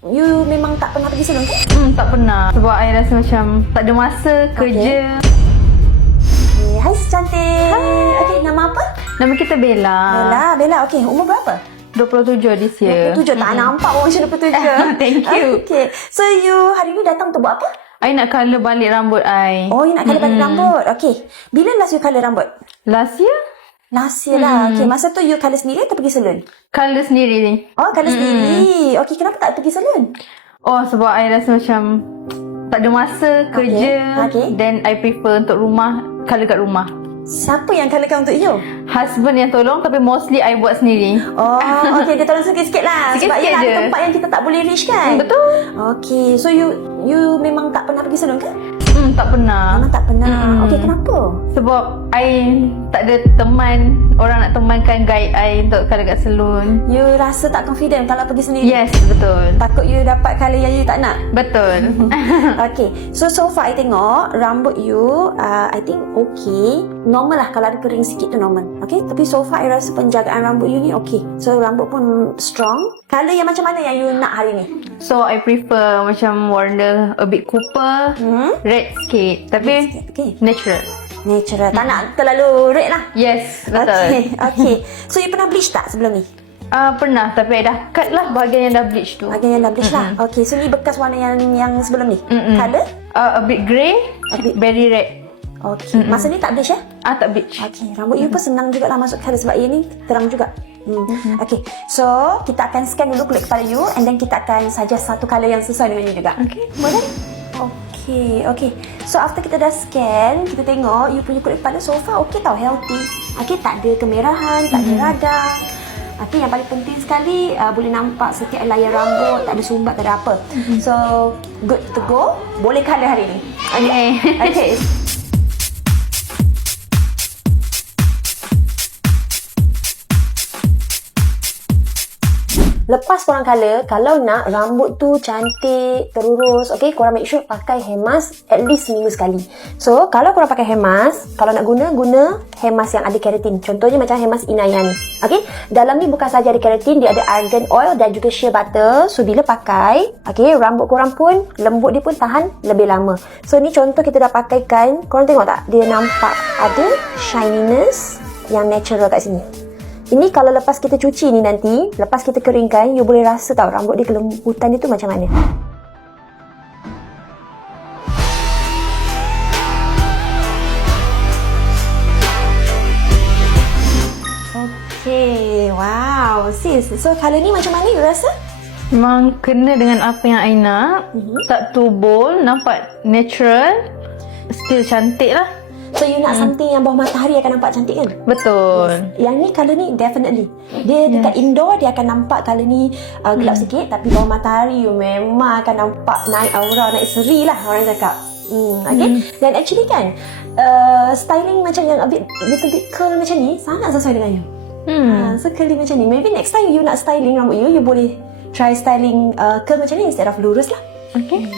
You memang tak pernah pergi salon ke? Tak pernah. Sebab I rasa macam tak ada masa kerja. Okay. Hai secantik. Okay, nama apa? Nama kita Bella. Bella. Okay, umur berapa? 27 this year. 27. Tak nampak pun macam 27. Thank you. Okay. So, you hari ni datang untuk buat apa? I nak colour balik rambut I. Oh, you nak colour balik rambut. Okay. Bila last you colour rambut? Last year? Last year lah. Okay, masa tu you colour sendiri atau pergi salon? Colour sendiri ni. Oh, colour sendiri. Okay, kenapa tak pergi salon? Oh, sebab I rasa macam tak ada masa kerja. Okay. Then I prefer untuk rumah, colour kat rumah. Siapa yang colourkan untuk you? Husband yang tolong, tapi mostly I buat sendiri. Oh, okay. Dia tolong sikit-sikit lah. Sebab Sikit-sikit ialah je. ada tempat yang kita tak boleh reach kan? Betul. Okay. So, you memang tak pernah pergi salon ke? Tak pernah. Memang tak pernah. Okay, kenapa? Sebab I tak ada teman, orang nak temankan guide I untuk colour kat salon. You rasa tak confident kalau pergi sendiri? Yes, betul. Takut you dapat colour yang you tak nak? Betul. Okay. So far I tengok rambut you, I think okay. Normal lah, kalau ada kering sikit tu normal. Okay. Tapi so far I rasa penjagaan rambut you ni okay. So rambut pun strong. Colour yang macam mana yang you nak hari ni? So I prefer macam warna a bit copper, red sikit. Tapi Okay. natural. Natural. Tak nak terlalu red lah. Yes, betul. Okay. So you pernah bleach tak sebelum ni? Pernah, tapi I dah cut lah bahagian yang dah bleach tu. Bahagian yang dah bleach lah. Okay. So ni bekas warna yang sebelum ni? Colour? A bit grey, very red. Okay. Masa ni tak bleach ya? Tak bleach. Okay, rambut you pun senang jugalah masuk colour sebab ini terang juga. Okay, so kita akan scan dulu kulit kepala you and then kita akan suggest satu colour yang sesuai dengan you juga. Okay. Boleh? Okay. So after kita dah scan, kita tengok you punya kulit kepala so far okay tau, healthy. Okay, tak ada kemerahan, tak ada radang. Okay, yang paling penting sekali boleh nampak setiap layar rambut, tak ada sumbat, tak ada apa. So, good to go. Boleh colour hari ni. Okay. Lepas korang colour, kalau nak rambut tu cantik, terurus, okay, korang make sure pakai hair mask at least seminggu sekali. So, kalau korang pakai hair mask, kalau nak guna hair mask yang ada keratin. Contohnya macam hair mask Inaya ni. Okay, dalam ni bukan saja ada keratin, dia ada argan oil dan juga shea butter. So, bila pakai, okay, rambut korang pun, lembut dia pun tahan lebih lama. So, ni contoh kita dah pakaikan. Korang tengok tak? Dia nampak ada shininess yang natural kat sini. Ini kalau lepas kita cuci ni nanti, lepas kita keringkan, you boleh rasa tau rambut dia kelembutan dia tu macam mana. Okay, wow. Sis, so colour ni macam mana you rasa? Memang kena dengan apa yang I nak. Tak tubul, nampak natural, still cantik lah. So you nak something yang bawah matahari akan nampak cantik kan? Betul. Yang ni colour ni definitely. Dia dekat indoor dia akan nampak colour ni gelap sikit, tapi bawah matahari you memang akan nampak naik aura, naik seri lah orang cakap. Okay. Dan actually kan styling macam yang a bit little bit curl macam ni sangat sesuai dengan you. So curly macam ni. Maybe next time you nak styling rambut you boleh try styling curl macam ni instead of lurus lah. Okay.